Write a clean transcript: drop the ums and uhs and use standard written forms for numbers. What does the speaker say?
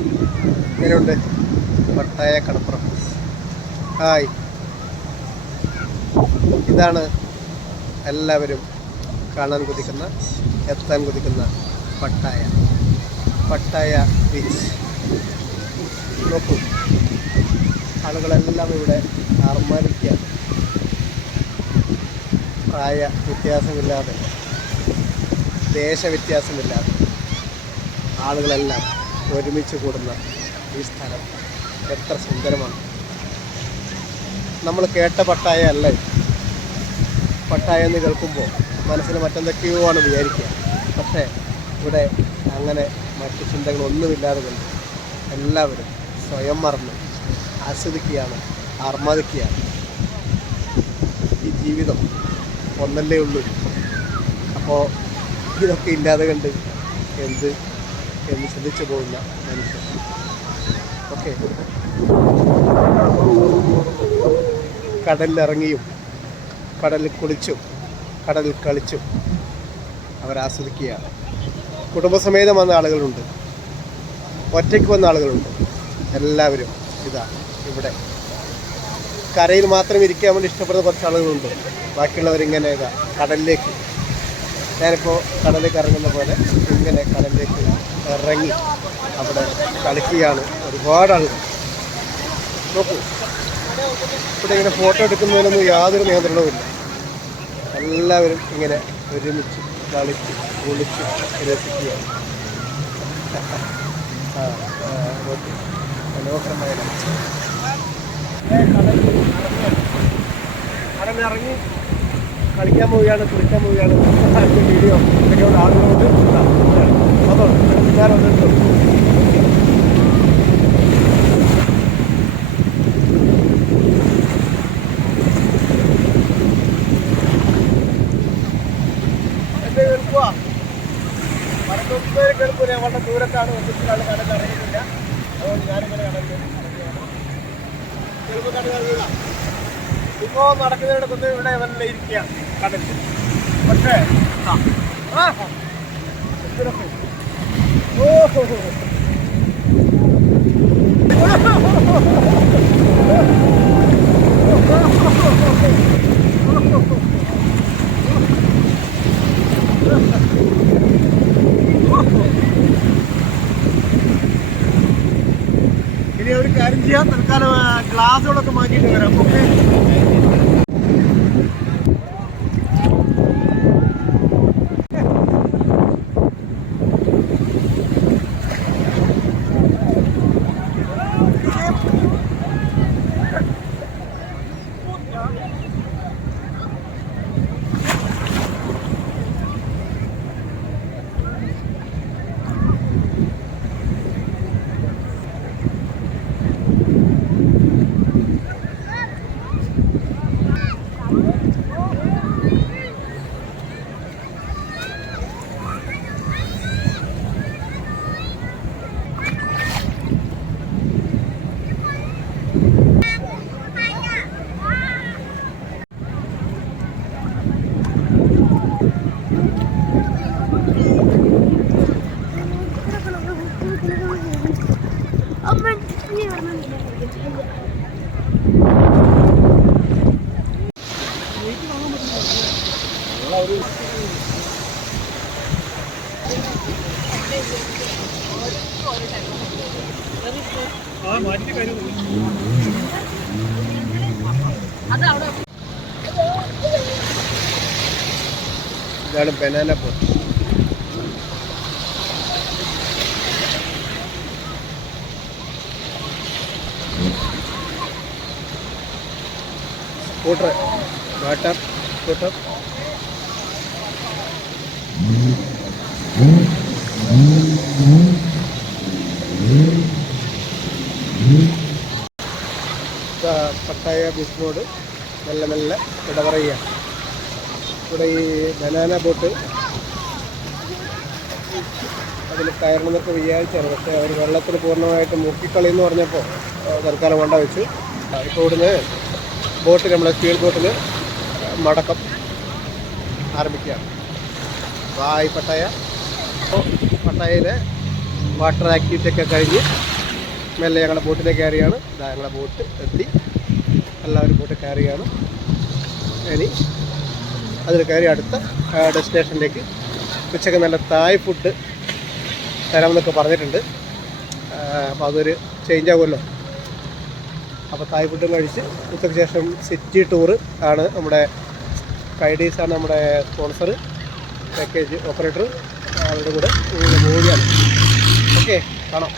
ഇങ്ങനെയുണ്ട് പട്ടായ കടപ്പുറം. ഹായ്, ഇതാണ് എല്ലാവരും കാണാൻ കൊതിക്കുന്ന, എത്താൻ കൊതിക്കുന്ന പട്ടായ ബീച്ച്. നോക്കൂ, ആളുകളെല്ലാം ഇവിടെ ആർമാദിക്കുകയാണ്. പ്രായ വ്യത്യാസമില്ലാതെ, ദേശവ്യത്യാസമില്ലാതെ ആളുകളെല്ലാം ഒരുമിച്ച് കൂടുന്ന ഈ സ്ഥലം എത്ര സുന്ദരമാണ്. നമ്മൾ കേട്ട പട്ടായ അല്ല. പട്ടായ എന്ന് കേൾക്കുമ്പോൾ മനസ്സിന് മറ്റെന്തൊക്കെയോ ആണ് വിചാരിക്കുക. പക്ഷേ ഇവിടെ അങ്ങനെ മറ്റു ചിന്തകളൊന്നുമില്ലാതെ കൊണ്ട് എല്ലാവരും സ്വയം മറന്ന് ആസ്വദിക്കുകയാണ്, ആർമാദിക്കുകയാണ്. ഈ ജീവിതം ഒന്നല്ലേ ഉള്ളൂ. അപ്പോൾ ഇതൊക്കെ ഇല്ലാതെ കണ്ട് എന്ന് ചിന്തിച്ചു പോകുന്ന മനുഷ്യർ. ഓക്കെ, കടലിലിറങ്ങിയും കടലിൽ കുളിച്ചും കടലിൽ കളിച്ചും അവരാസ്വദിക്കുകയാണ്. കുടുംബസമേതം വന്ന ആളുകളുണ്ട്, ഒറ്റയ്ക്ക് വന്ന ആളുകളുണ്ട്. എല്ലാവരും ഇതാ ഇവിടെ കരയിൽ മാത്രം ഇരിക്കാൻ വേണ്ടി ഇഷ്ടപ്പെടുന്ന കുറച്ച് ആളുകളുണ്ട്. ബാക്കിയുള്ളവരിങ്ങനെ ഇതാ കടലിലേക്ക്, ഞാനിപ്പോൾ കടലിലേക്ക് ഇറങ്ങുന്ന പോലെ ഇങ്ങനെ കടലിലേക്ക് ഇറങ്ങി അവിടെ കളിക്കുകയാണ് ഒരുപാട് ആളുകൾ. നോക്കൂ, ഇവിടെ ഇങ്ങനെ ഫോട്ടോ എടുക്കുന്നതിനൊന്നും യാതൊരു നിയന്ത്രണവുമില്ല. എല്ലാവരും ഇങ്ങനെ ഒരുമിച്ച് കളിച്ച് കുളിച്ച് രസിക്കുകയാണ്. ഓക്കെ, മനോഹരമായ കടലിറങ്ങി കളിക്കാൻ പോവുകയാണ്, കുളിക്കാൻ പോവുകയാണ്. വീഡിയോ ഇതൊക്കെയുള്ള ആളുകളോട് ഞാൻ വന്നിട്ടു. എന്റെ കേൾക്കുക വടക്കോട്ട് കേൾക്കൂല. വളരെ ദൂരത്താണ്, ഒന്നിച്ചാണ് കടൽ അറിയുന്നില്ല. അതുകൊണ്ട് ഞാനിങ്ങനെ കടലിൽ ചിലപ്പോൾ കടലില്ല. ഇപ്പോൾ നടക്കുന്നതിടത്തൊന്ന് ഇവിടെ വല്ല ഇരിക്കുകയാണ് കടലിൽ. പക്ഷേ ഓഹോ, ഇനി ഒരു കാര്യം ചെയ്യാം, തൽക്കാലം ഗ്ലാസുകളൊക്കെ മാറ്റിയിട്ട് വരാം. ഓക്കെ, ഇതാണ് banana boat. Scooter, water scooter. Pattaya ബീച്ചിനോട് മെല്ലെ മെല്ലെ വിട പറയുകയാണ്. ഇവിടെ ഈ ബനാന ബോട്ട് അതിൽ കയറണമെന്നൊക്കെ വിചാരിച്ചാണ്. പക്ഷേ അവർ വെള്ളത്തിൽ പൂർണ്ണമായിട്ട് മുക്കിക്കളി എന്ന് പറഞ്ഞപ്പോൾ തൽക്കാലം കൊണ്ട വെച്ചു. ഇപ്പോൾ ഇവിടുന്ന് ബോട്ടിൽ, നമ്മുടെ സ്പീഡ് ബോട്ടിൽ മടക്കം ആരംഭിക്കുകയാണ്. Bye Pattaya. അപ്പോൾ പട്ടായയിൽ വാട്ടർ ആക്ടിവിറ്റി ഒക്കെ കഴിഞ്ഞ് മെല്ലെ ഞങ്ങളുടെ ബോട്ടിലേക്ക് കയറിയാണ്. ഇതാ ഞങ്ങളുടെ ബോട്ട് എത്തി, എല്ലാവരും ബോട്ട് കയറിയാണ്. ഇനി അതിൽ കയറി അടുത്ത ഡെസ്റ്റിനേഷനിലേക്ക്. ഉച്ചയ്ക്ക് നല്ല തായ് ഫുഡ് തരാമെന്നൊക്കെ പറഞ്ഞിട്ടുണ്ട്. അപ്പോൾ അതൊരു ചേഞ്ച് ആകുമല്ലോ. അപ്പോൾ തായ് ഫുഡും കഴിച്ച് ഉച്ചയ്ക്ക് ശേഷം സിറ്റി ടൂറ് ആണ് നമ്മുടെ കൈഡീസാണ് നമ്മുടെ സ്പോൺസർ, പാക്കേജ് ഓപ്പറേറ്റർ. അവരുടെ കൂടെ പോവുകയാണ്. ഓക്കെ, കാണാം.